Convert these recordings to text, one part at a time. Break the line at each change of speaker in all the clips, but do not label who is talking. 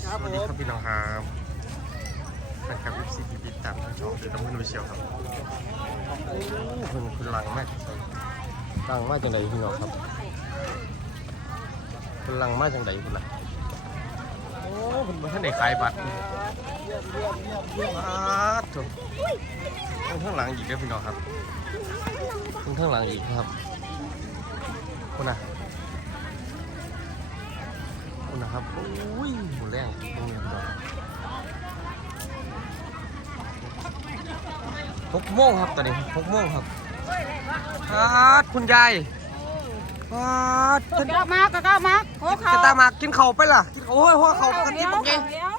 สวัสดีครับพี่น้องครับแฟนคลับ FCT ติดตามทางช่องเดือดต้องดูเชียวครับคุณลังมากลังมากจังไดพี่น้องครับคุณลังมากจังไดคุณล่ะโอ้คุณท่านได้ขายบัตรถูกข้างหลังอีกแล้วพี่น้องครับข้างหลังอีกครับคุณน่ะนะครับโอ้ยหมูแรงตรงนี้ครับ6 โมงครับตอนนี้6 โมงครับคุณยาย
กระมากหัวเขา
จะตามมากินเข่าไปล่ะกินโอ้ยหัวเข่ากันนี่เป็นไง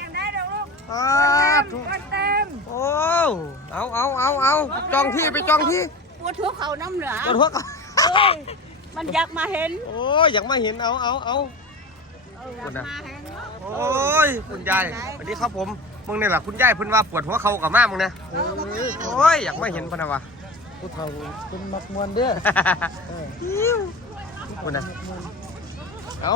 โอ้เอาจองที่ไปจองที่
ปวดหัวเขาน้ำเหนือ
ปวดหัวเขา
มันอยากมาเห็น
โอ้ยอยากมาเห็นเอาคุณนะโอ้ยคุณยายสวัสดีครับผมมึงนี่แหละคุณยายเพิ่นว่าปวดหัวเข่ากับมามึงนะโอ้ยอยากมาเห็นพะนะวะ
ผู้เฒ่าเป็นมักมวนเด้อ
คุณนะเอา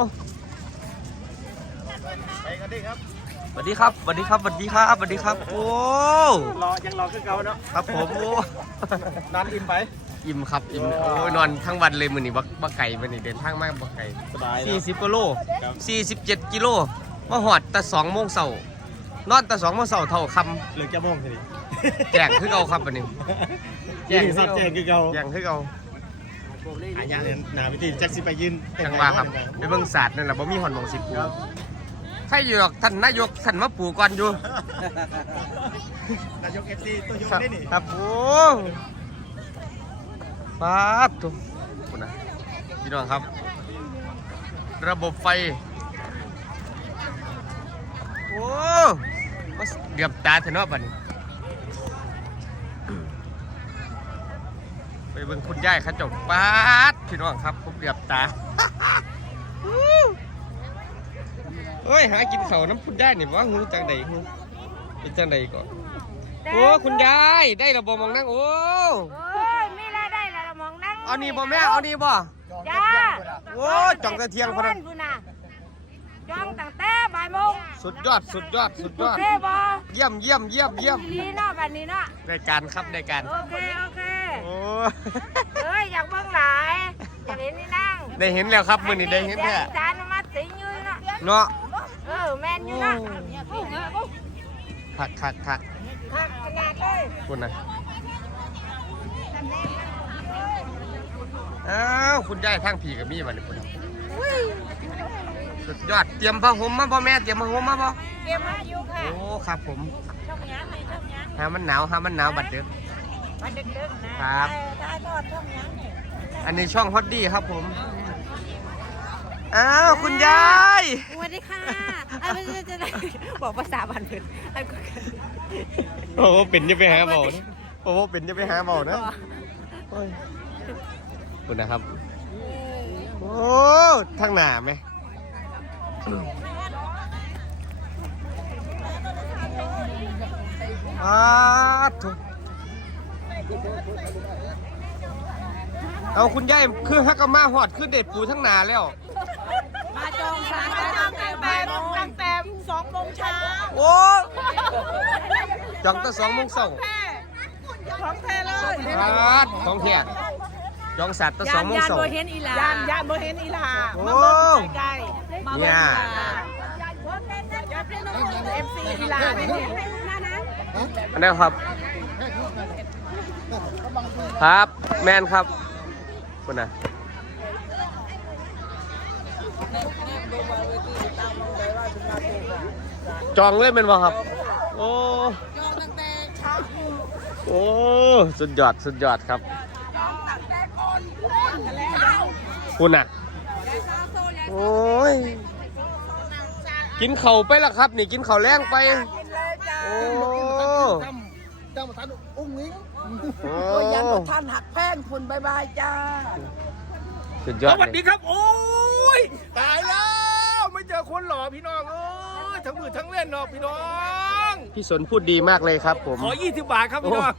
ไปกันดิครับสวัสดีครับสวัสดีครับโอ้
ยังรอขึ้นเก่าเนาะ
ครับผมโอ้
นอนอิ่มไป
อิ่มครับอิ่มโอ้ยนอนทั้งวันเลยมื้อนี้บักไก่มื้อนี้เดินทางมาบักไก่
สบาย
40กิโล47กิโลมาหอดแต่2 โมงเช้านอนแต่2 โมงเช้าเท่าค่ำ
เหลือจะโมงสิ
แจ้งคือเก่าครับอันนี้
แจ้งคือเก่า
แจ้งคือเก่า
อันนี้เนี่ยหนาวิธีแจ็คสิไปยืน
จังว่าครับไปเบิ่งศาสตร์นั่นแหละบ่มีหอนมองสิปูใครอยู่หรอกท่านนายกท่านมาปูก่อนอยู่
นายก FC ตัวยงได้นี่
ครับโอ้ป๊าบทุกคนนะพี่น้องครับระบบไฟโอ้มาเกือบตาเถอะเนาะบัดนี้ไปเบิ่งคุณยายเขาจบป๊าดพี่น้องครับผมเกือบตาเฮ้ยหากินเขาน้ำคุณยายนี่ว่าหูจังใดหูเป็นจังใดก่อนโอ้คุณยายได้ระบบมองนั่งโอ้
ไม่ได้ละมองนั่ง
เอานี่บ่แม่เอานี่บ่
จ้า
โอ้จ่องกระเทียงพนัน
จ้องตั้งแต่บ่ายโมง
สุดยอดเยี่ยม
นี่เนาะแบบนี้เนาะ
ได้การครับได้การ
โอเค
โอ้
อยากเบิ่งหลายอยากเห็นนี่นั่ง
ได้เห็นแล้วครับมื้อนี้ได้เห็นแท้
จานมาสิงอยู่
เนาะ
แม่นอยู่เนาะ
คัก
ขนาดเลย
คุณนะอ้าวคุณยายทางผีกับมีมาเนี่ยคุณสุดยอดเตรียมผ้าห่มมาบ่แม่เตรียมผ้าห่มมาบ่
เตรียมมาอยู่ค่ะ
โอ้ครับผม
ช่องยัง
หามันหนาวบัดเดิม
นะครับได้ทอดช่องยังนี่
อันนี้ช่องฮอตดี้ครับผมอ้าวคุณยาย
สวัสดีค่ะจะบอกภาษาบ้านเพิ่น
โอ้เป็นจะไปหาเบานะโอ้เป็นจะไปหาเบานะคุณนะครับโอ้ทางหน้าไหมถูกเอาคุณยายคือฮักกะมาหอดขึ้นเด็ดปูทั้งหนาแล้ว
มาจองร้านตั้งแต่2 โมงเช้า
โอ้จองตั้ง2 โมงเช้า
ของแท้เลย
ของแท้จองสัตว์ตั้ง2 โมงเช้า
ย่านบ่เห็นอีหลามาเบิ่งใกล้ๆมาเบิ่งFC อีหลา
อันนี้ครับครับแมนครับคุณนะจองเลยเป็นบ่ครับโอ้
จองตั้งแต่เช้า
โอ้สุดยอดครับคุณน่ะโอ้ยกินเข่าไปละครับนี่กินเข่าแรงไปโอ้
เจ้ามาทานอุ้งนิ้ง
ยันท่านหักแป้งคุณบายจ้า
สุดยอด
สวัสดีครับโอ้ยตายแล้วไม่เจอคนหล่อพี่น้องเอ้ยทั้งมือทั้งเล่นเนาะพี่น้อง
พี่สนพูดดีมากเลยครับผม
ขอ20 บาทครับพี่น้อง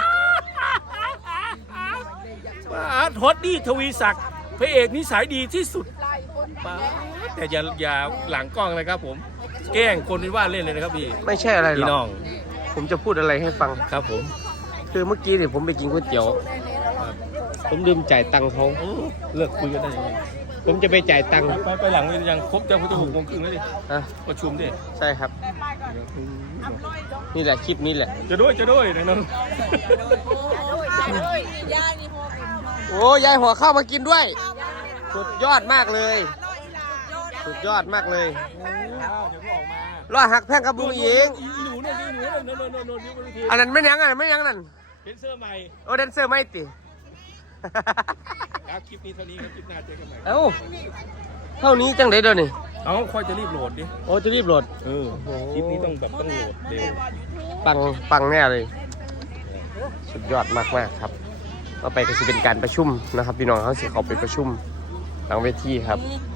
ฮอตดี้ทวีศักดิ์พระเอกนิสัยดีที่สุดแต่อย่าหลังกล้องเลยครับผมแกล้งคนที่ว่าเล่นเลยนะครับพี่
ไม่ใช่อะไรหร
พี่น้
อ
อก ง
ผมจะพูดอะไรให้ฟัง
ครับผม
คือเมื่อกี้เนี่ยผมไปกินก๋วยเตี๋ยว ผมลืมจ่ายตังค์เขา
เลิกคุยกันได้ยังไง
ผมจะไปจ่ายตังค์
ไปหลังเลยยังครบจะ6 โมงครึ่งแล้วดิ
อ่ะ
ประชุมดิ
ใช่ครับ นี่แหละคลิปนี้แหละ
จะด้วยนะน้อง
โอ้ยายหัวข้าวมากินด้วย สุดยอดมากเลย สุดยอดมากเลย
เดี๋ยวก็ออกมา
รอหักแพงกับบุ้งหญิง
อีหนูนั่นนี่บนเวที
อันนั้นไม่ยั้งอันนั้นไม่ยั้งนั่น
เห็นเสื้อใหม่
โอ้แดนเซอร์ไม่ติ
ครับคลิปนี้เท่านี้ครับคลิปหน้าเจอกันใหม่
เอ้าเท่านี้จังไดเดี๋ยวนี้
เอาค่อยจะรีบโหลดดิ
โอ้จะรีบโหลด
คลิปนี้ต้องโหลดเร็ว
ปังแน่เลย สุดยอดมากครับต่อไปก็จะเป็นการประชุมนะครับพี่น้องเขาสิเขาไปประชุมหลังเวทีครับ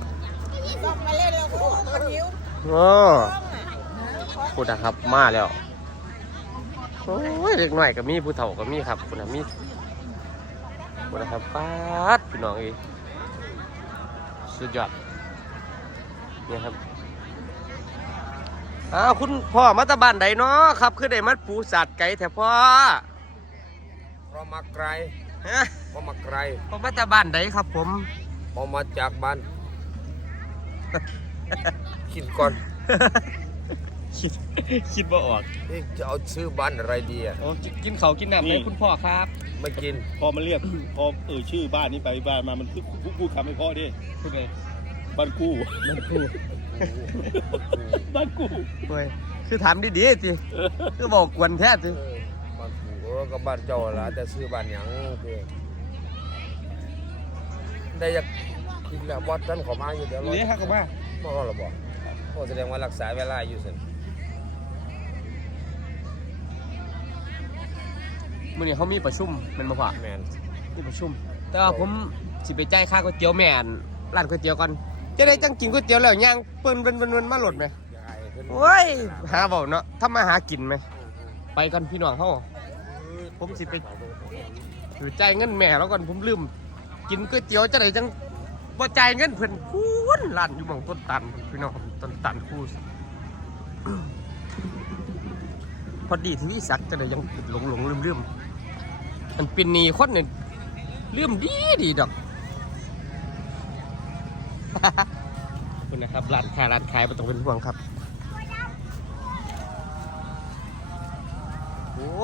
โอ้พูดนะครับมาแล้วโอ้ยเด็กหน่อยก็มีผู้เฒ่าก็มีครับคุณมีพูดนะครับป๊าดพี่น้องอีสุดยอดนี่ครับอ้าวคุณพ่อมาตาบ้านใดเนาะครับคือได้มัดปูสัตว์ไก่แถวพ่อ
เรามาไกล
ฮะ
เรามาไกล
พ่อมาตาบ้านใดครับผม
เรามาจากบ้าน คิดก่อน
คิดว่าออก
นี่จะเอาชื่อบ้านอะไรดีอ่ะ
โอ้กินเขาวกินน้ำเลยคุณพ่อครับ
ไม่กิน
พอมันเรียกพอชื่อบ้านนี้ไปบ้านมามันพูดคำไม่พอดิ
พูดไง
บ้านกู้
มันพูด
บ้านกู้
เฮ้ยคือถามดีๆสิคือบอกกวนแท้สิ
บ้านกูก็บ้านเจ้าละแต่ชื่อบ้านหยังคือได้อยากกินแล้วบอสท่านขอมาอยู่เดี๋ยวรอ
เลี้ยงกับมา
มาก็ระบอกโอ้แสดงว่ารักษาเวลาอยู่สิ
มื่อนี้เขามีประชุมแมันมาผ่า
แมน
มีประชุม แต่ว่าผมสิไปจ่ายค่าก๋วยเตี๋ยวแม่นร้านก๋วยเตี๋ยวก่อนจะได้จังกินก๋วยเตี๋ยวแล้วย่างเปิ้นมาโหลดไหม
อยากให้เพิ่น
โอ้ยหาเบาเนาะทำมาหากินไหมไปกันพี่น้องเขาผมสิไปถือจ่ายเงินแม่แล้วก่อนผมลืมกินก๋วยเตี๋ยวจะได้จังบ่จ่ายเงินเพิ่นพูนร้านอยู่หม่องต้นตันพี่น้องต้นตันคู่ พอดีที่วิสักจะได้ยังหลงลืมมันเป็นหนีคนเนี่ยลืมดีดอก คุณนะครับร้านขายไม่ต้องเป็นห่วงครับโอ้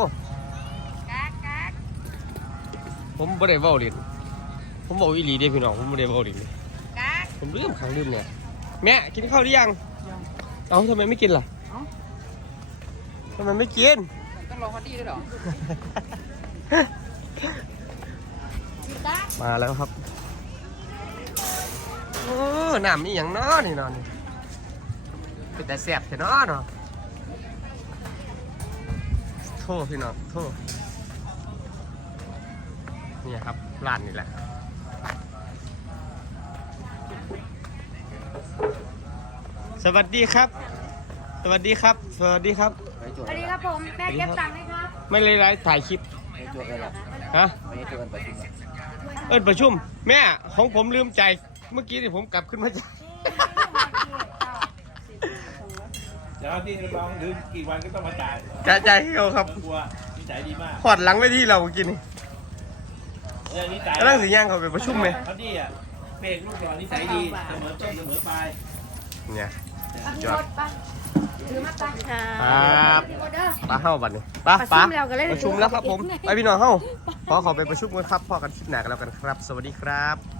ผมไม่ได้เว้าลิ้นผมบอกอีหลีเด้พี่น้องผมไม่ได้เว้าลิ้นผมลืมครั้งลืมเนี่ยแม่กินข้าวหรือยังเอ้าทำไมไม่กินล่ะทำไมไม่กิน
ต้องรอเขาดีด้วยหรอ
มาแล้วครับโอ้น้ำนี่อย่างน้อนี่นอนนี่เป็นแต่แสบแต่น้อเนาะโทษพี่น้องโทษนี่ครับร้านนี่แหละสวัสดีครับ สวัสดีครับ สวัสดีครับ
สวัสดีครับผมแม่เก็บตังค์ไหมครับ
ไม่เลยไลฟ์ถ่ายคลิปฮะเอิ้นประชุมแม่ของผมลืมใจายเมื่อกี้ที่ผมกลับขึ้นมาจ่าย
เดี๋ยวที่น้องหรือกี่วันก็ต้องมาจ่าย
จ่ายให้เขาครับ
กลัวนิสัยดีมาก
หอดหลังไว้ที่เราเมื่อกินนี่
นิสัย
กำลังสีย่างเขาไปประชุมไหม
เขาดีอ่ะเบรกลูกหล่อนิสัยดีเสมอต้นเสมอปลาย
เนี่ยจ
ร
อด
ถปะถือมาปะ
ครับ
พี่โมเดอร์
ป้าเข้าบัดนี้ป้า
ประชุมแล้วก็เลย
ประชุมแล้วครับผมไปพี่น้องเข้าขอไปประชุมกันครับพ่อกันคลิปหนักแล้วกันครับ สวัสดีครับ